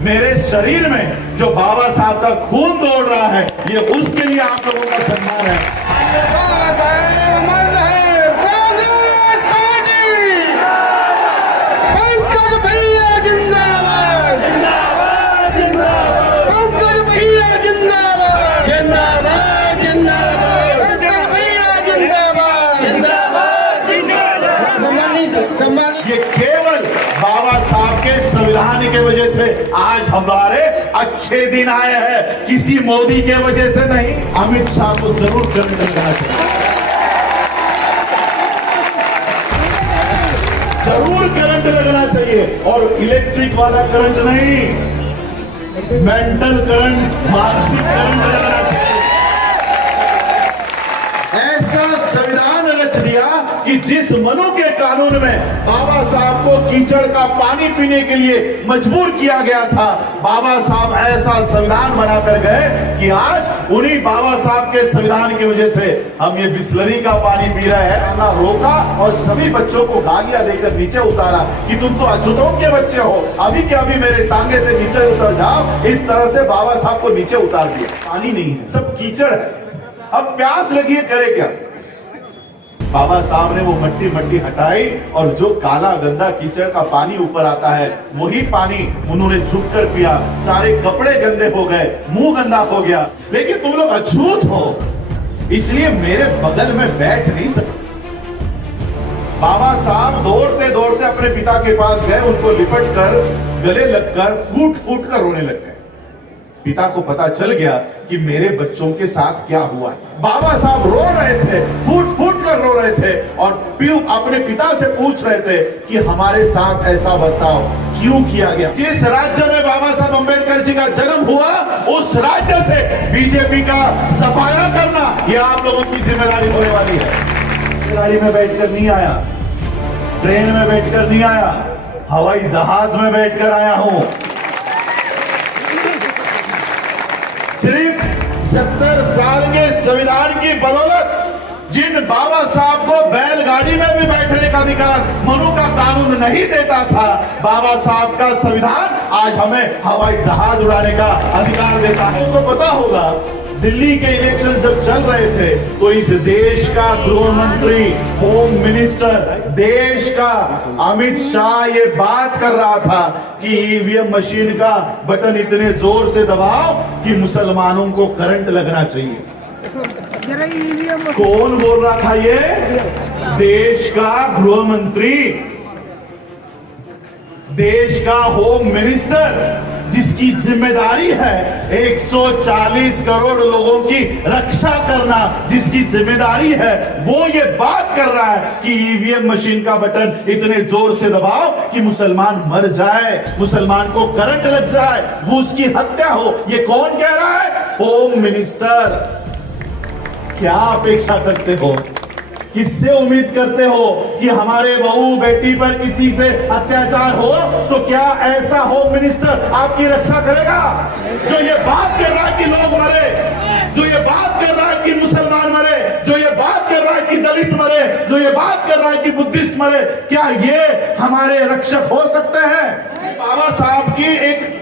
मेरे शरीर में जो बाबा साहब का खून दौड़ रहा है, ये उसके लिए आप लोगों का सम्मान है। ये केवल बाबा साहब के संविधान की वजह से आज हमारे अच्छे दिन आए हैं, किसी मोदी के वजह से नहीं। अमित शाह को जरूर करंट लगाना चाहिए, जरूर करंट लगना चाहिए, और इलेक्ट्रिक वाला करंट नहीं, मेंटल करंट, मानसिक करंट लगना चाहिए। ऐसा संविधान रच दिया कि जिस मनु के कानून में बाबा साहब को कीचड़ का पानी पीने के लिए मजबूर किया गया था, बाबा साहब ऐसा संविधान बनाकर गए कि आज उन्हीं बाबा साहब के संविधान की वजह से हम ये बिस्लरी का पानी पी रहे हैं। ना रोका और सभी बच्चों को गालियां देकर नीचे उतारा कि तुम तो अछूतों के बच्चे हो, अभी के अभी मेरे टांगे से नीचे उतर जाओ। इस तरह से बाबा साहब को नीचे उतार दिया। पानी नहीं है, सब कीचड़ है। अब प्यास लगी है, करे क्या? बाबा साहब ने वो मट्टी हटाई और जो काला गंदा कीचड़ का पानी ऊपर आता है, वही पानी उन्होंने झुककर पिया। सारे कपड़े गंदे हो गए, मुंह गंदा हो गया। लेकिन तुम लोग अछूत हो, इसलिए मेरे बगल में बैठ नहीं सकते। बाबा साहब दौड़ते दौड़ते अपने पिता के पास गए, उनको लिपट कर गले लगकर फूट फूट कर रोने लग गए। पिता को पता चल गया कि मेरे बच्चों के साथ क्या हुआ है। बाबा साहब रो रहे थे, फूट फूट कर रो रहे थे, और अपने पिता से पूछ रहे थे कि हमारे साथ ऐसा बर्ताव क्यों किया गया। जिस राज्य में बाबा साहब अंबेडकर जी का जन्म हुआ, उस राज्य से बीजेपी का सफाया करना, यह आप लोगों की जिम्मेदारी होने वाली है। गाड़ी में बैठकर नहीं आया, ट्रेन में बैठकर नहीं आया, हवाई जहाज में बैठकर आया हूं। सिर्फ 70 साल के संविधान की बदौलत जिन बाबा साहब को बैलगाड़ी में भी बैठने का अधिकार मनु का कानून नहीं देता था, बाबा साहब का संविधान आज हमें हवाई जहाज उड़ाने का अधिकार देता है। तो पता होगा, दिल्ली के इलेक्शन जब चल रहे थे तो इस देश का गृह मंत्री, होम मिनिस्टर, देश का अमित शाह ये बात कर रहा था कि ईवीएम मशीन का बटन इतने जोर से दबाओ कि मुसलमानों को करंट लगना चाहिए। कौन बोल रहा था ये? देश का गृह मंत्री, देश का होम मिनिस्टर, जिसकी जिम्मेदारी है 140 करोड़ लोगों की रक्षा करना, जिसकी जिम्मेदारी है, वो ये बात कर रहा है कि ईवीएम मशीन का बटन इतने जोर से दबाओ कि मुसलमान मर जाए, मुसलमान को करंट लग जाए, वो उसकी हत्या हो। ये कौन कह रहा है? Home minister. क्या अपेक्षा करते हो? किससे उम्मीद करते हो कि हमारे बहू बेटी पर किसी से अत्याचार हो तो क्या ऐसा होम मिनिस्टर आपकी रक्षा करेगा? जो ये बात कर रहा है कि लोग मरे, जो ये बात कर रहा है कि मुसलमान मरे, जो ये बात कर रहा है कि दलित मरे, जो ये बात कर रहा है कि बुद्धिस्ट मरे, क्या ये हमारे रक्षक हो सकते हैं? बाबा साहब की एक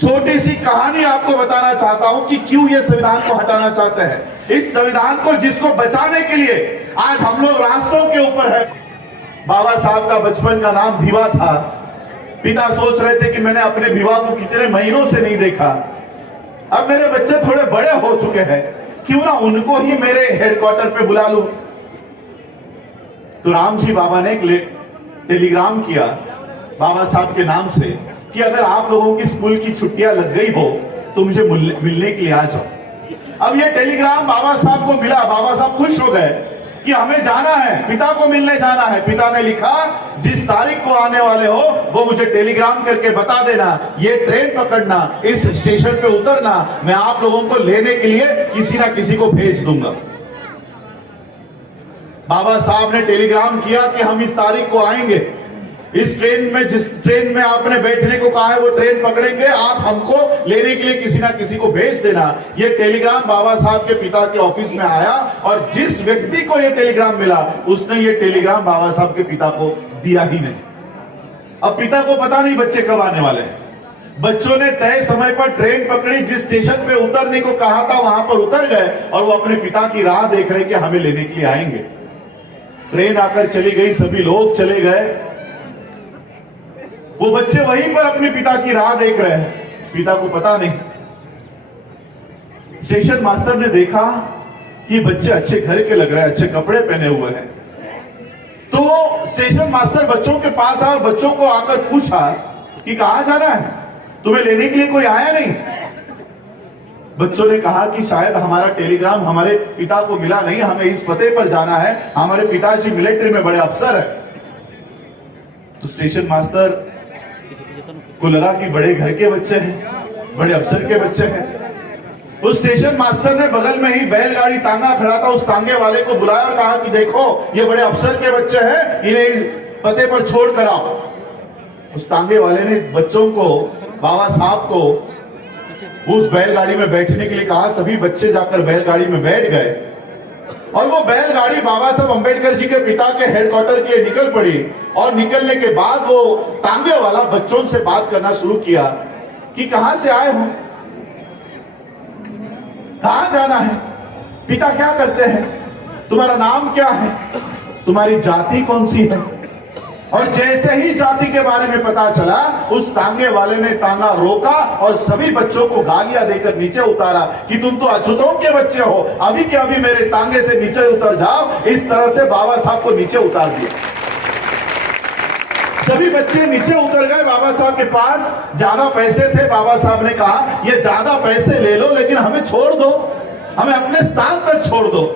छोटी सी कहानी आपको बताना चाहता हूं कि क्यों ये संविधान को हटाना चाहते हैं। इस संविधान को जिसको बचाने के लिए आज हम लोग रास्तों के ऊपर है। बाबा साहब का बचपन का नाम भिवा था। पिता सोच रहे थे कि मैंने अपने भिवा को कितने महीनों से नहीं देखा, अब मेरे बच्चे थोड़े बड़े हो चुके हैं, क्यों ना उनको ही मेरे हेडक्वार्टर पे बुला लूं। तो राम जी बाबा ने एक टेलीग्राम किया बाबा साहब के नाम से कि अगर आप लोगों की स्कूल की छुट्टियां लग गई हो तो मुझे मिलने के लिए आ जाओ। अब ये टेलीग्राम बाबा साहब को मिला, बाबा साहब खुश हो गए कि हमें जाना है, पिता को मिलने जाना है। पिता ने लिखा, जिस तारीख को आने वाले हो वो मुझे टेलीग्राम करके बता देना, ये ट्रेन पकड़ना, इस स्टेशन पे उतरना, मैं आप लोगों को लेने के लिए किसी ना किसी को भेज दूंगा। बाबा साहब ने टेलीग्राम किया कि हम इस तारीख को आएंगे, इस ट्रेन में, जिस ट्रेन में आपने बैठने को कहा है वो ट्रेन पकड़ेंगे, आप हमको लेने के लिए किसी ना किसी को भेज देना। ये टेलीग्राम बाबा साहब के पिता के ऑफिस में आया और जिस व्यक्ति को ये टेलीग्राम मिला उसने ये टेलीग्राम बाबा साहब के पिता को दिया ही नहीं। अब पिता को पता नहीं बच्चे कब आने वाले हैं। बच्चों ने तय समय पर ट्रेन पकड़ी, जिस स्टेशन पे उतरने को कहा था वहां पर उतर गए और वो अपने पिता की राह देख रहे कि हमें लेने के लिए आएंगे। ट्रेन आकर चली गई, सभी लोग चले गए, वो बच्चे वहीं पर अपने पिता की राह देख रहे हैं, पिता को पता नहीं। स्टेशन मास्टर ने देखा कि बच्चे अच्छे घर के लग रहे हैं, अच्छे कपड़े पहने हुए हैं, तो स्टेशन मास्टर बच्चों के पास आया और बच्चों को आकर पूछा कि कहां जाना है, तुम्हें लेने के लिए कोई आया नहीं? बच्चों ने कहा कि शायद हमारा टेलीग्राम हमारे पिता को मिला नहीं, हमें इस पते पर जाना है, हमारे पिताजी मिलिट्री में बड़े अफसर हैं। तो स्टेशन मास्टर को लगा कि बड़े घर के बच्चे हैं, बड़े अफसर के बच्चे हैं। उस स्टेशन मास्टर ने बगल में ही बैलगाड़ी तांगा खड़ा था, उस तांगे वाले को बुलाया और कहा कि देखो ये बड़े अफसर के बच्चे हैं, इन्हें इस पते पर छोड़ कर आओ। उस तांगे वाले ने बच्चों को, बाबा साहब को उस बैलगाड़ी में बैठने के लिए कहा। सभी बच्चे जाकर बैलगाड़ी में बैठ गए और वो बैलगाड़ी बाबा साहब अंबेडकर जी के पिता के हेडक्वार्टर के लिए निकल पड़ी। और निकलने के बाद वो तांगे वाला बच्चों से बात करना शुरू किया कि कहां से आए हो, कहां जाना है, पिता क्या करते हैं, तुम्हारा नाम क्या है, तुम्हारी जाति कौन सी है। और जैसे ही जाति के बारे में पता चला, उस तांगे वाले ने तांगा रोका और सभी बच्चों को गालियां देकर नीचे उतारा कि तुम तो अछूतों के बच्चे हो, अभी के अभी मेरे तांगे से नीचे उतर जाओ। इस तरह से बाबा साहब को नीचे उतार दिया। सभी बच्चे नीचे उतर गए बाबा साहब के पास। ज्यादा पैसे थे, बाबा साहब ने कहा ये ज्यादा पैसे ले लो लेकिन हमें छोड़ दो, हमें अपने स्थान तक छोड़ दो।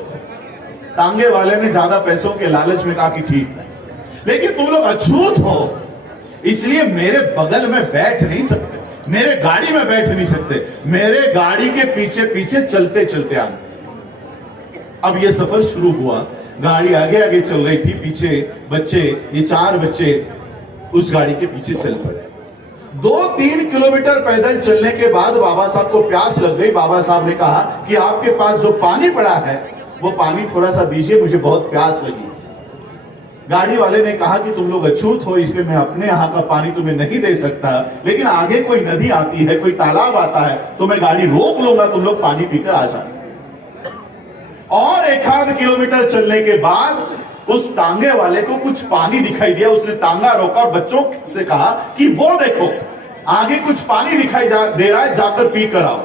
तांगे वाले ने ज्यादा पैसों के लालच में कहा कि ठीक है, लेकिन तुम लोग अछूत हो इसलिए मेरे बगल में बैठ नहीं सकते, मेरे गाड़ी में बैठ नहीं सकते, मेरे गाड़ी के पीछे पीछे चलते चलते आना। अब ये सफर शुरू हुआ, गाड़ी आगे आगे चल रही थी, पीछे बच्चे, ये 4 बच्चे उस गाड़ी के पीछे चल पड़े। 2-3 किलोमीटर पैदल चलने के बाद बाबा साहब को प्यास लग गई। बाबा साहब ने कहा कि आपके पास जो पानी पड़ा है वो पानी थोड़ा सा दीजिए, मुझे बहुत प्यास लगी। गाड़ी वाले ने कहा कि तुम लोग अछूत हो इसलिए मैं अपने यहाँ का पानी तुम्हें नहीं दे सकता, लेकिन आगे कोई नदी आती है, कोई तालाब आता है तो मैं गाड़ी रोक लूंगा, तुम लोग पानी पीकर आ जाओ। और 1-8 किलोमीटर चलने के बाद उस तांगे वाले को कुछ पानी दिखाई दिया। उसने तांगा रोका और बच्चों से कहा कि वो देखो आगे कुछ पानी दिखाई दे रहा है, जाकर पी कर आओ।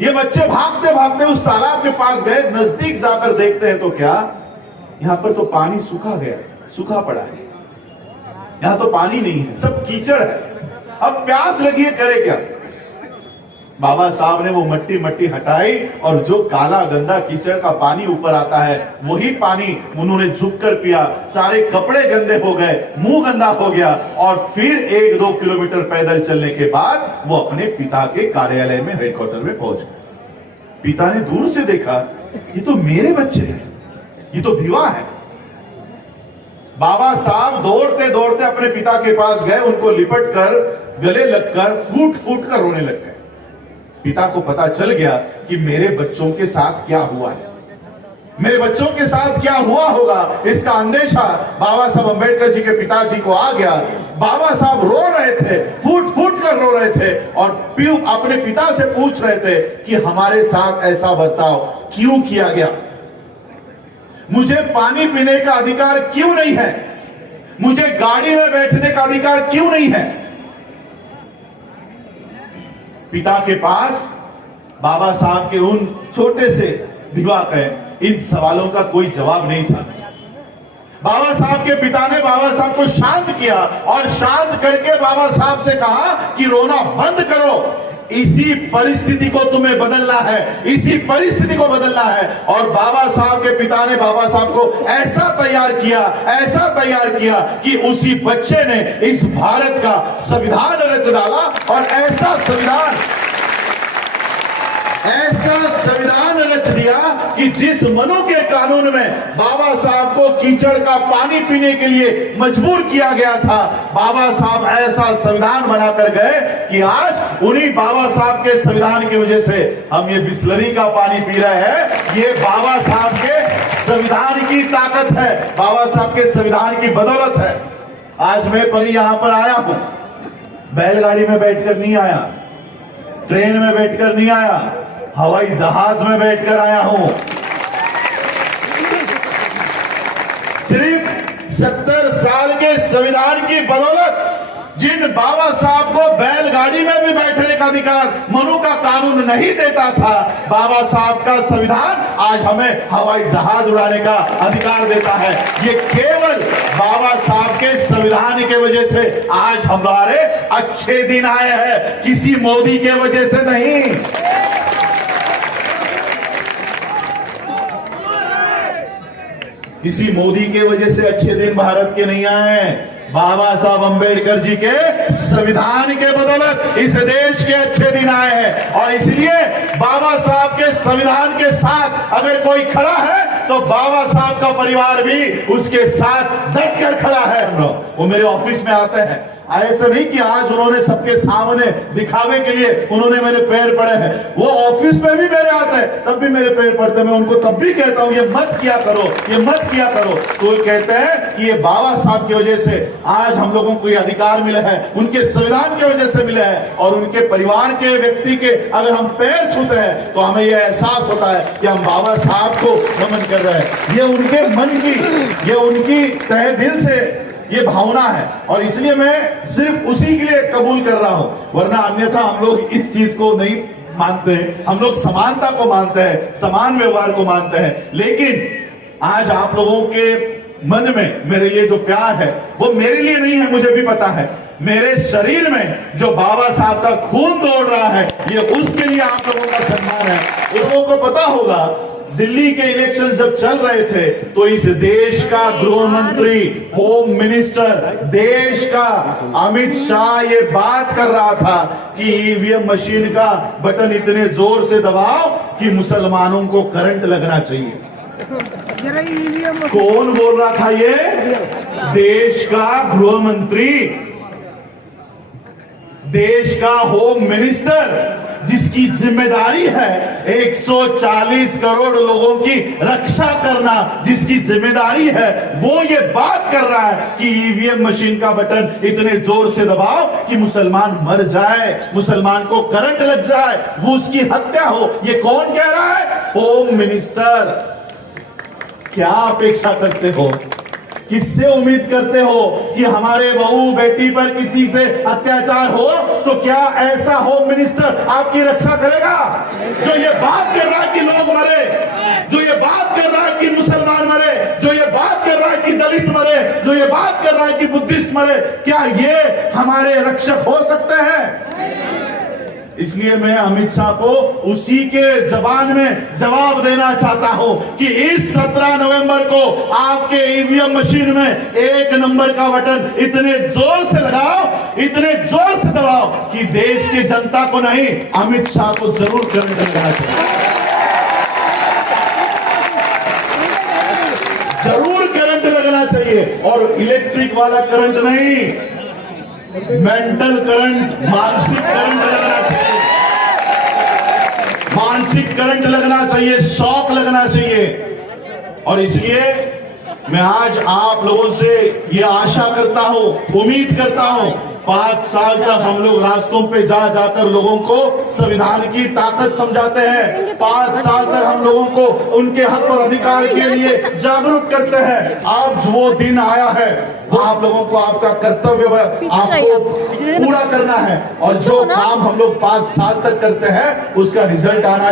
ये बच्चे भागते भागते उस तालाब के पास गए। नजदीक जाकर देखते हैं तो क्या, यहां पर तो पानी सूखा गया, सूखा पड़ा है, यहां तो पानी नहीं है, सब कीचड़ है। अब प्यास लगी है, करे क्या? बाबा साहब ने वो मट्टी हटाई और जो काला गंदा कीचड़ का पानी ऊपर आता है वही पानी उन्होंने झुककर पिया। सारे कपड़े गंदे हो गए, मुंह गंदा हो गया और फिर 1-2 किलोमीटर पैदल चलने के बाद वो अपने पिता के कार्यालय में, हेडक्वार्टर में पहुंच गए। पिता ने दूर से देखा, ये तो मेरे बच्चे हैं, ये तो विवाह है। बाबा साहब दौड़ते दौड़ते अपने पिता के पास गए, उनको लिपट कर गले लगकर फूट फूट कर रोने लग गए। पिता को पता चल गया कि मेरे बच्चों के साथ क्या हुआ है, मेरे बच्चों के साथ क्या हुआ होगा, इसका अंदेशा बाबा साहब अंबेडकर जी के पिताजी को आ गया। बाबा साहब रो रहे थे, फूट फूट कर रो रहे थे और अपने पिता से पूछ रहे थे कि हमारे साथ ऐसा बर्ताव क्यों किया गया, मुझे पानी पीने का अधिकार क्यों नहीं है, मुझे गाड़ी में बैठने का अधिकार क्यों नहीं है। पिता के पास बाबा साहब के उन छोटे से विवाह के इन सवालों का कोई जवाब नहीं था। बाबा साहब के पिता ने बाबा साहब को शांत किया और शांत करके बाबा साहब से कहा कि रोना बंद करो, इसी परिस्थिति को तुम्हें बदलना है, इसी परिस्थिति को बदलना है। और बाबा साहब के पिता ने बाबा साहब को ऐसा तैयार किया, ऐसा तैयार किया कि उसी बच्चे ने इस भारत का संविधान रच डाला। और ऐसा संविधान रच दिया कि जिस मनु के कानून में बाबा साहब को कीचड़ का पानी पीने के लिए मजबूर किया गया था, बाबा साहब ऐसा संविधान बनाकर गए कि आज उन्हीं बाबा साहब के संविधान की वजह से हम ये बिस्लरी का पानी पी रहे हैं। ये बाबा साहब के संविधान की ताकत है, बाबा साहब के संविधान की बदौलत है। आज मैं कल यहां पर आया हूं, बैलगाड़ी में बैठकर नहीं आया, ट्रेन में बैठकर नहीं आया, हवाई जहाज में बैठकर आया हूं। सिर्फ 70 साल के संविधान की बदौलत जिन बाबा साहब को बैलगाड़ी में भी बैठने का अधिकार मनु का कानून नहीं देता था, बाबा साहब का संविधान आज हमें हवाई जहाज उड़ाने का अधिकार देता है। ये केवल बाबा साहब के संविधान के वजह से आज हमारे अच्छे दिन आए हैं, किसी मोदी के वजह से नहीं। किसी मोदी के वजह से अच्छे दिन भारत के नहीं आए, बाबा साहब अंबेडकर जी के संविधान के बदौलत इस देश के अच्छे दिन आए हैं। और इसलिए बाबा साहब के संविधान के साथ अगर कोई खड़ा है तो बाबा साहब का परिवार भी उसके साथ डटकर खड़ा है। वो मेरे ऑफिस में आते हैं, ऐसा नहीं कि आज उन्होंने सबके सामने दिखावे के लिए उन्होंने मेरे पैर पड़े हैं, वो ऑफिस में भी मेरे आते हैं तब भी मेरे पैर पड़ते हैं। मैं उनको तब भी कहता हूं ये मत किया करो, ये मत किया करो। तो वो कहते हैं कि ये बाबा साहब की वजह से आज हम लोगों को ये अधिकार मिले हैं, उनके संविधान की वजह से मिले हैं। और उनके परिवार के व्यक्ति के अगर हम पैर छूते हैं तो हमें यह एहसास होता है कि हम बाबा साहब को नमन कर रहे हैं। ये उनके मन की, ये उनकी तहे दिल से ये भावना है और इसलिए मैं सिर्फ उसी के लिए कबूल कर रहा हूं, वरना अन्यथा हम लोग इस चीज को नहीं मानते हैं। हम लोग समानता को मानते हैं, समान व्यवहार को मानते हैं। लेकिन आज आप लोगों के मन में मेरे लिए जो प्यार है वो मेरे लिए नहीं है, मुझे भी पता है। मेरे शरीर में जो बाबा साहब का खून दौड़ रहा है ये उसके लिए आप लोगों का सम्मान है। लोगों को पता होगा दिल्ली के इलेक्शन जब चल रहे थे तो इस देश का गृह मंत्री, होम मिनिस्टर, देश का अमित शाह ये बात कर रहा था कि ईवीएम मशीन का बटन इतने जोर से दबाओ कि मुसलमानों को करंट लगना चाहिए। कौन बोल रहा था ये? देश का गृह मंत्री, देश का होम मिनिस्टर, जिसकी जिम्मेदारी है 140 करोड़ लोगों की रक्षा करना, जिसकी जिम्मेदारी है वो ये बात कर रहा है कि ईवीएम मशीन का बटन इतने जोर से दबाओ कि मुसलमान मर जाए, मुसलमान को करंट लग जाए, वो उसकी हत्या हो। ये कौन कह रहा है? Home minister. क्या अपेक्षा करते हो, किससे उम्मीद करते हो कि हमारे बहू बेटी पर किसी से अत्याचार हो तो क्या ऐसा होम मिनिस्टर आपकी रक्षा करेगा? जो ये बात कर रहा है कि लोग मरे, जो ये बात कर रहा है कि मुसलमान मरे, जो ये बात कर रहा है कि दलित मरे, जो ये बात कर रहा है कि बुद्धिस्ट मरे, क्या ये हमारे रक्षक हो सकते हैं? इसलिए मैं अमित शाह को उसी के जबान में जवाब देना चाहता हूं कि इस 17 नवंबर को आपके ईवीएम मशीन में 1 नंबर का बटन इतने जोर से लगाओ, इतने जोर से दबाओ कि देश की जनता को नहीं, अमित शाह को जरूर करंट लगाना चाहिए, जरूर करंट लगना चाहिए। और इलेक्ट्रिक वाला करंट नहीं, मेंटल करंट, मानसिक करंट लगना चाहिए, मानसिक करंट लगना चाहिए, शॉक लगना चाहिए। और इसलिए मैं आज आप लोगों से ये आशा करता हूं, उम्मीद करता हूं, 5 साल तक हम लोग रास्तों पे जा जाकर लोगों को संविधान की ताकत समझाते हैं, 5 साल तक हम लोगों को उनके हक और अधिकार के लिए जागरूक करते हैं। अब वो दिन आया है, आप लोगों को आपका कर्तव्य आपको पूरा करना है और जो काम हम लोग 5 साल तक करते हैं उसका रिजल्ट आना